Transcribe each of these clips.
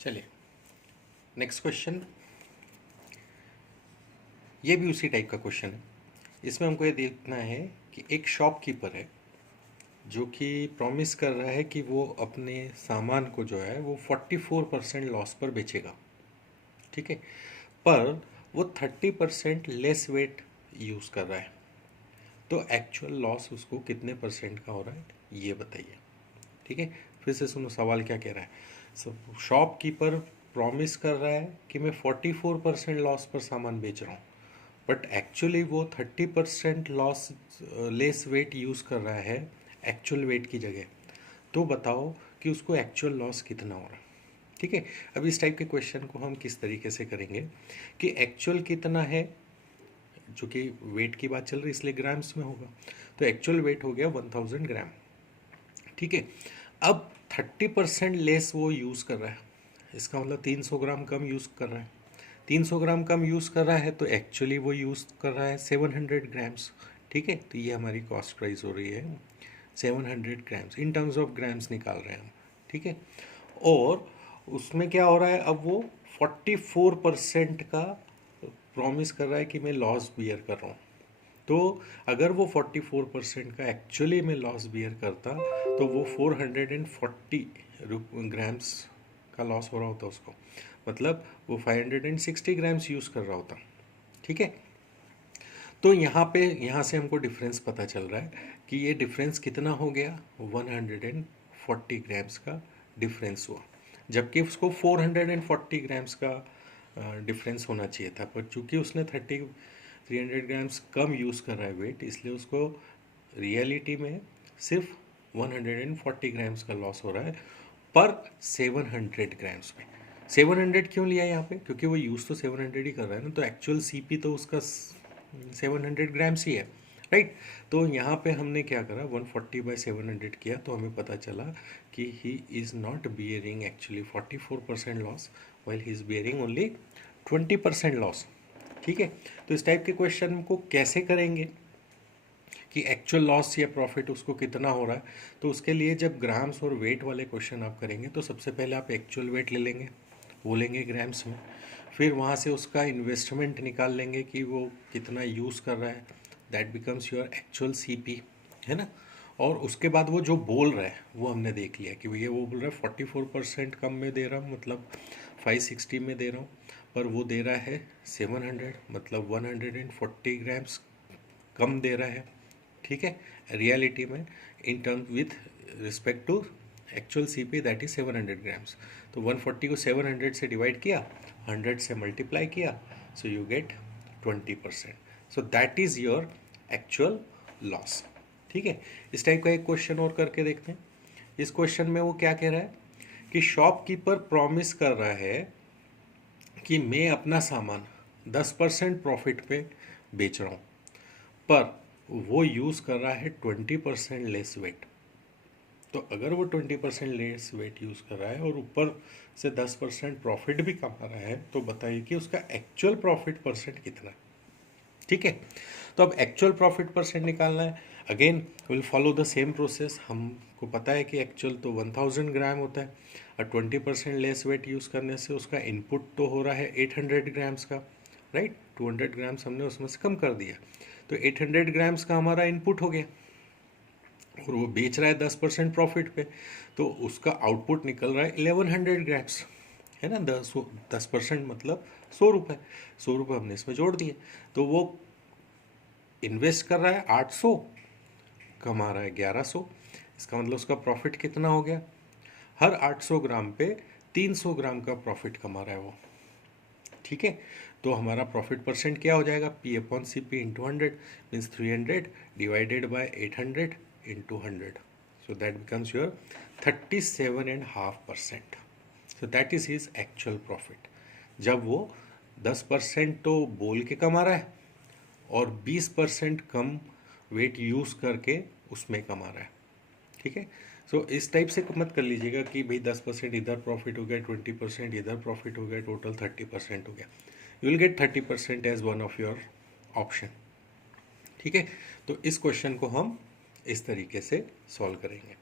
चलिए next question. ये भी उसी टाइप का क्वेश्चन है। इसमें हमको ये देखना है कि एक शॉपकीपर है जो कि प्रॉमिस कर रहा है कि वो अपने सामान को जो है वो 44% लॉस पर बेचेगा। ठीक है, पर वो 30% लेस वेट यूज़ कर रहा है। तो एक्चुअल लॉस उसको कितने परसेंट का हो रहा है ये बताइए। ठीक है, फिर से सुनो सवाल क्या कह रहा है। शॉपकीपर प्रॉमिस कर रहा है कि मैं 44% लॉस पर सामान बेच रहा हूँ, बट एक्चुअली वो 30% लॉस लेस वेट यूज़ कर रहा है एक्चुअल वेट की जगह। तो बताओ कि उसको एक्चुअल लॉस कितना हो रहा है। ठीक है, अब इस टाइप के क्वेश्चन को हम किस तरीके से करेंगे कि एक्चुअल कितना है, जो कि वेट की बात चल रही है इसलिए ग्राम्स में होगा। तो एक्चुअल वेट हो गया 1000 ग्राम। ठीक है, अब 30% लेस वो यूज़ कर रहा है, इसका मतलब 300 ग्राम कम यूज़ कर रहा है। 300 ग्राम कम यूज़ कर रहा है तो एक्चुअली वो यूज़ कर रहा है 700 ग्राम्स। ठीक है, तो ये हमारी कॉस्ट प्राइस हो रही है 700 grams. In terms of grams निकाल रहे हैं हम। ठीक है, और उसमें क्या हो रहा है, अब वो 44% का प्रॉमिस कर रहा है कि मैं लॉस बियर कर रहा हूँ। तो अगर वो 44% का एक्चुअली में लॉस बियर करता तो वो 440 ग्राम्स का लॉस हो रहा होता उसको, मतलब वो 560 ग्राम्स यूज़ कर रहा होता। ठीक है, तो यहाँ से हमको डिफरेंस पता चल रहा है कि ये डिफरेंस कितना हो गया, 140 ग्राम्स का डिफरेंस हुआ, जबकि उसको 440 ग्राम्स का डिफरेंस होना चाहिए था। पर चूंकि उसने 300 ग्राम्स कम यूज़ कर रहा है वेट, इसलिए उसको रियलिटी में सिर्फ 140 ग्राम्स का लॉस हो रहा है पर 700 ग्राम्स में। 700 क्यों लिया यहाँ पे, क्योंकि वो यूज़ तो 700 ही कर रहा है ना, तो एक्चुअल सीपी तो उसका 700 ग्राम्स ही है, राइट। तो यहाँ पे हमने क्या करा, 140/700 किया, तो हमें पता चला कि he is not bearing actually 44% loss, while he is bearing only 20% loss. ठीक है, तो इस टाइप के क्वेश्चन को कैसे करेंगे कि एक्चुअल लॉस या प्रॉफिट उसको कितना हो रहा है। तो उसके लिए जब ग्राम्स और वेट वाले क्वेश्चन आप करेंगे तो सबसे पहले आप एक्चुअल वेट ले लेंगे, वो लेंगे ग्राम्स में, फिर वहाँ से उसका इन्वेस्टमेंट निकाल लेंगे कि वो कितना यूज़ कर रहा है, that becomes your actual CP, है ना। और उसके बाद वो जो बोल रहा है वो हमने देख लिया कि भैया वो बोल रहा है 44% कम में दे रहा हूँ, मतलब 560 में दे रहा हूँ, पर वो दे रहा है 700, मतलब 140 ग्राम्स कम दे रहा है। ठीक है, रियलिटी में in terms with respect to actual CP that is 700 grams. तो 140 को 700 से डिवाइड किया, 100 से मल्टीप्लाई किया, so you get 20%। So that is your actual loss. ठीक है, इस टाइप का एक क्वेश्चन और करके देखते हैं। इस क्वेश्चन में वो क्या कह रहा है कि शॉपकीपर प्रॉमिस कर रहा है कि मैं अपना सामान 10% प्रॉफिट पे बेच रहा हूँ, पर वो यूज़ कर रहा है 20% लेस वेट। तो अगर वो 20% लेस वेट यूज़ कर रहा है और ऊपर से 10% प्रॉफिट भी कमा रहा है, तो बताइए कि उसका एक्चुअल प्रॉफिट परसेंट कितना है। ठीक है, तो अब एक्चुअल प्रॉफिट परसेंट निकालना है। Again will follow the same process. हमको पता है कि एक्चुअल तो 1000 ग्राम होता है, और 20% लेस वेट यूज़ करने से उसका इनपुट तो हो रहा है 800 ग्राम्स का, राइट। 200 ग्राम्स हमने उसमें से कम कर दिया, तो 800 ग्राम्स का हमारा इनपुट हो गया, और वो बेच रहा है 10% प्रॉफिट पे, तो उसका आउटपुट निकल रहा है 1100 ग्राम्स, है ना। 10% मतलब 100 रुपये। 100 रुपये हमने इसमें जोड़ दिए, तो वो इन्वेस्ट कर रहा है 800, कमा रहा है 1100। इसका मतलब उसका प्रॉफिट कितना हो गया, हर 800 ग्राम पे 300 ग्राम का प्रॉफिट कमा रहा है वो। ठीक है, तो हमारा प्रॉफिट परसेंट क्या हो जाएगा, P/CP into 100, means 300 divided by 800 into 100, so that becomes your 37.5%. so that is his actual profit, जब वो 10% तो बोल के कमा रहा है और 20% कम वेट यूज़ करके उसमें कमा रहा है। ठीक है, सो इस टाइप से मत कर लीजिएगा कि भाई 10% इधर प्रॉफिट हो गया, 20% इधर प्रॉफिट हो गया, टोटल 30% हो गया। You will get 30% as one of your option. ठीक है, तो इस क्वेश्चन को हम इस तरीके से सॉल्व करेंगे।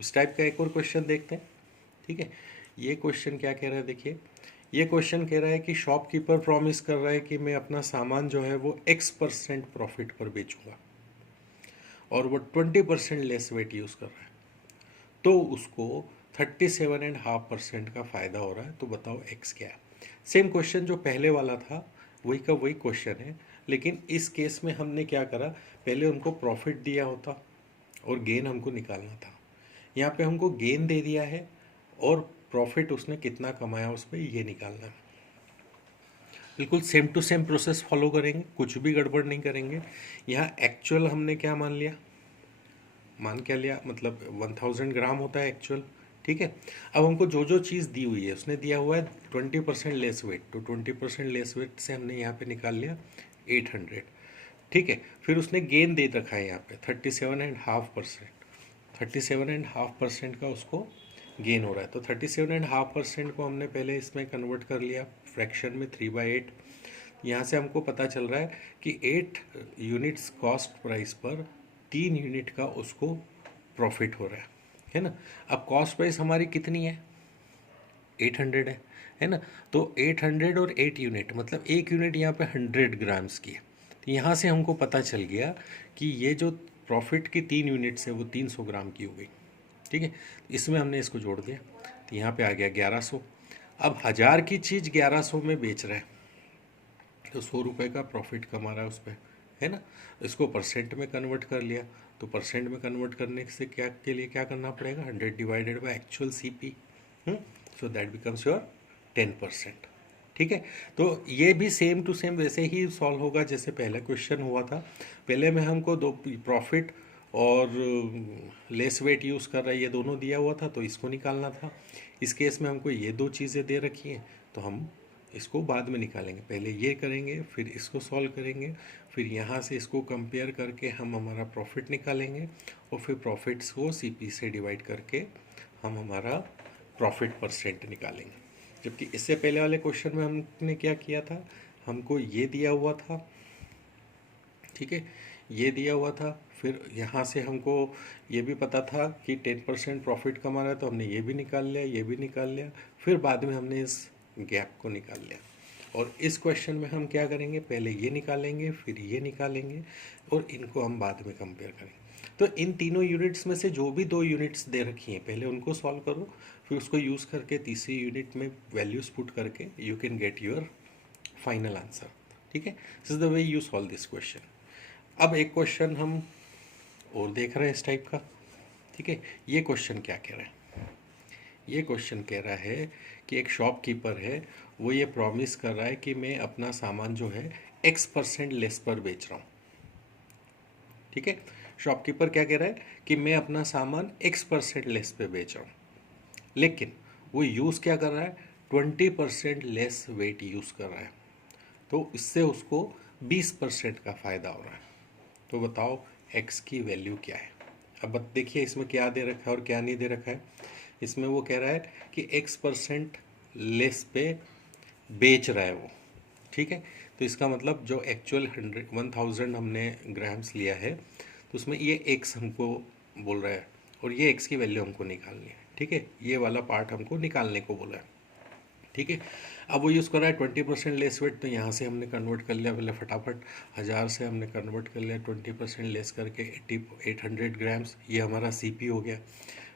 इस टाइप का एक और क्वेश्चन देखते हैं। ठीक है, ये क्वेश्चन क्या कह रहा है, देखिए ये क्वेश्चन कह रहा है कि शॉपकीपर प्रॉमिस कर रहा है कि मैं अपना सामान जो है वो X% प्रॉफिट पर बेचूंगा और वो 20% लेस वेट यूज़ कर रहा है, तो उसको 37.5% का फ़ायदा हो रहा है। तो बताओ एक्स क्या है। सेम क्वेश्चन जो पहले वाला था वही का वही क्वेश्चन है, लेकिन इस केस में हमने क्या करा, पहले उनको प्रॉफिट दिया होता और गेन हमको निकालना था। यहाँ पे हमको गेन दे दिया है और प्रॉफिट उसने कितना कमाया उस पर ये निकालना है। बिल्कुल same to same process follow करेंगे, कुछ भी गड़बड़ नहीं करेंगे। यहाँ एक्चुअल हमने क्या मान लिया, मान क्या लिया, मतलब 1000 ग्राम होता है एक्चुअल, ठीक है। अब हमको जो जो चीज़ दी हुई है उसने दिया हुआ है 20% लेस वेट, तो 20% लेस वेट से हमने यहाँ पे निकाल लिया 800, ठीक है। फिर उसने गेन दे रखा है यहाँ पे 37.5%, 37.5% का उसको गेन हो रहा है। तो 37.5% को हमने पहले इसमें कन्वर्ट कर लिया फ्रैक्शन में 3/8। यहाँ से हमको पता चल रहा है कि 8 यूनिट्स कॉस्ट प्राइस पर 3 यूनिट का उसको प्रॉफिट हो रहा है ना। अब कॉस्ट प्राइस हमारी कितनी है, 800 है ना। तो 800 और 8 यूनिट मतलब एक यूनिट यहाँ पे 100 ग्राम्स की है। तो यहाँ से हमको पता चल गया कि ये जो प्रॉफिट की 3 यूनिट्स है वो 300 ग्राम की हो गई, ठीक है। इसमें हमने इसको जोड़ दिया तो यहाँ पे आ गया 1100। अब 1000 की चीज़ 1100 में बेच रहे हैं तो 100 रुपये का प्रॉफिट कमा रहा है उस पर, है ना। इसको परसेंट में कन्वर्ट कर लिया, तो परसेंट में कन्वर्ट करने से क्या के लिए क्या करना पड़ेगा, 100 divided by actual CP, so that becomes your 10%, ठीक है। तो ये भी सेम टू सेम वैसे ही सॉल्व होगा जैसे पहला क्वेश्चन हुआ था। पहले में हमको दो प्रॉफिट और लेस वेट यूज़ कर रहा है ये दोनों दिया हुआ था, तो इसको निकालना था। इस केस में हमको ये दो चीज़ें दे रखी हैं तो हम इसको बाद में निकालेंगे, पहले ये करेंगे फिर इसको सॉल्व करेंगे, फिर यहाँ से इसको कंपेयर करके हम हमारा प्रॉफिट निकालेंगे और फिर प्रॉफिट्स को CP से डिवाइड करके हम हमारा प्रॉफिट परसेंट निकालेंगे। जबकि इससे पहले वाले क्वेश्चन में हमने क्या किया था, हमको ये दिया हुआ था, ठीक है, ये दिया हुआ था। फिर यहाँ से हमको ये भी पता था कि 10% प्रॉफिट कमा रहा है तो हमने ये भी निकाल लिया, ये भी निकाल लिया, फिर बाद में हमने इस गैप को निकाल लिया। और इस क्वेश्चन में हम क्या करेंगे, पहले ये निकालेंगे फिर ये निकालेंगे और इनको हम बाद में कंपेयर करेंगे। तो इन तीनों यूनिट्स में से जो भी 2 यूनिट्स दे रखी हैं पहले उनको सॉल्व करो, फिर उसको यूज़ करके तीसरी यूनिट में वैल्यूज पुट करके you can get your final answer, ठीक है। This is the way you solve this question. अब एक क्वेश्चन हम और देख रहे हैं इस टाइप का, ठीक है। ये क्वेश्चन क्या कह रहा है, ये क्वेश्चन कह रहा है कि एक शॉपकीपर है, वो ये प्रॉमिस कर रहा है कि मैं अपना सामान जो है X% लेस पर बेच रहा हूँ, ठीक है। शॉपकीपर क्या कह रहा है कि मैं अपना सामान X% लेस पे बेच रहा हूँ, लेकिन वो यूज़ क्या कर रहा है, 20% लेस वेट यूज़ कर रहा है, तो इससे उसको 20% का फ़ायदा हो रहा है। तो बताओ X की वैल्यू क्या है। अब देखिए इसमें क्या दे रखा है और क्या नहीं दे रखा है। इसमें वो कह रहा है कि X% लेस पे बेच रहा है वो, ठीक है। तो इसका मतलब जो एक्चुअल 1000 हमने ग्राम्स लिया है तो उसमें ये X हमको बोल रहा है और ये X की वैल्यू हमको निकालनी है, ठीक है। ये वाला पार्ट हमको निकालने को बोला है, ठीक है। अब वो यूज़ कर रहा है 20% लेस वेट, तो यहाँ से हमने कन्वर्ट कर लिया पहले फटाफट, 1000 से हमने कन्वर्ट कर लिया 20% लेस करके 800 ग्राम्स, ये हमारा CP हो गया।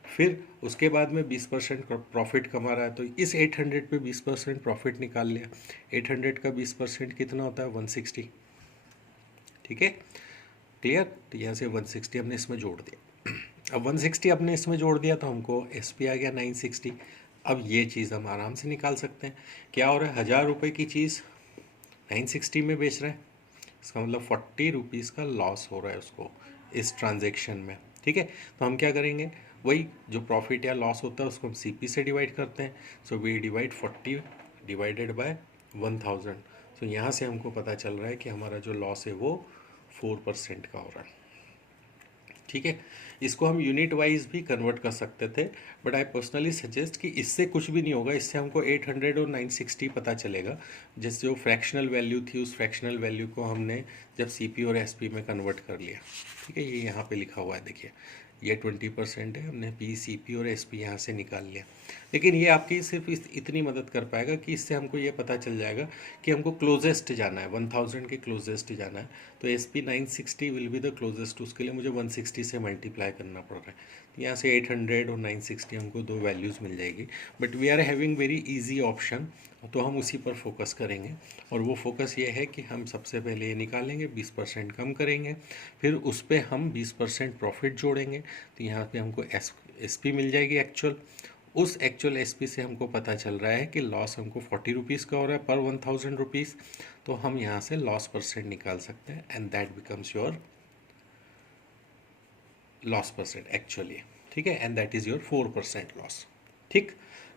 फिर उसके बाद में 20% प्रॉफिट कमा रहा है तो इस 800 पे 20% प्रॉफिट निकाल लिया। 800 का 20% कितना होता है, 160, ठीक है, क्लियर। तो यहाँ से 160 हमने इसमें जोड़ दिया। अब 160 हमने इसमें जोड़ दिया तो हमको SP आ गया 960। अब ये चीज़ हम आराम से निकाल सकते हैं, क्या हो रहा है, 1000 रुपये की चीज़ 960 में बेच रहे हैं, इसका मतलब 40 रुपीज़ का लॉस हो रहा है उसको इस ट्रांजेक्शन में, ठीक है। तो हम क्या करेंगे, वही जो प्रॉफिट या लॉस होता है उसको हम CP से डिवाइड करते हैं, so we divide 40 divided by 1000। So यहाँ से हमको पता चल रहा है कि हमारा जो लॉस है वो 4% का हो रहा है, ठीक है। इसको हम यूनिट वाइज भी कन्वर्ट कर सकते थे, बट आई पर्सनली सजेस्ट कि इससे कुछ भी नहीं होगा, इससे हमको 800 और 960 पता चलेगा। जैसे जो फ्रैक्शनल वैल्यू थी उस फ्रैक्शनल वैल्यू को हमने जब CP और SP में कन्वर्ट कर लिया, ठीक है। ये यहाँ पे लिखा हुआ है देखिए, ये 20% है, हमने पी, सी पी और एस पी यहाँ से निकाल लिया। लेकिन ये आपकी सिर्फ इतनी मदद कर पाएगा कि इससे हमको ये पता चल जाएगा कि हमको क्लोजेस्ट जाना है, 1000 के क्लोजेस्ट जाना है। तो S P 960 will be the closest, उसके लिए मुझे 160 से मल्टीप्लाई करना पड़ रहा है। तो यहाँ से 800 और 960 हमको दो वैल्यूज़ मिल जाएगी। But we are having very easy option, तो हम उसी पर फोकस करेंगे। और वो फोकस ये है कि हम सबसे पहले ये निकालेंगे, 20% कम करेंगे, फिर उस पर हम 20% प्रॉफिट जोड़ेंगे। तो यहाँ पे हमको एस पी मिल जाएगी एक्चुअल। उस एक्चुअल एस पी से हमको पता चल रहा है कि लॉस हमको 40 रुपीज़ का हो रहा है पर 1000 रुपीज़। तो हम यहाँ से लॉस परसेंट निकाल सकते हैं and that becomes your loss percent actually. ठीक है, and that is your 4% loss. ठीक,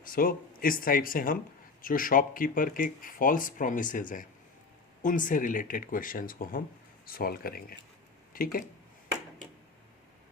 सो इस टाइप से हम जो शॉपकीपर के फॉल्स प्रोमिसेस हैं उनसे रिलेटेड क्वेश्चंस को हम सॉल्व करेंगे। ठीक है।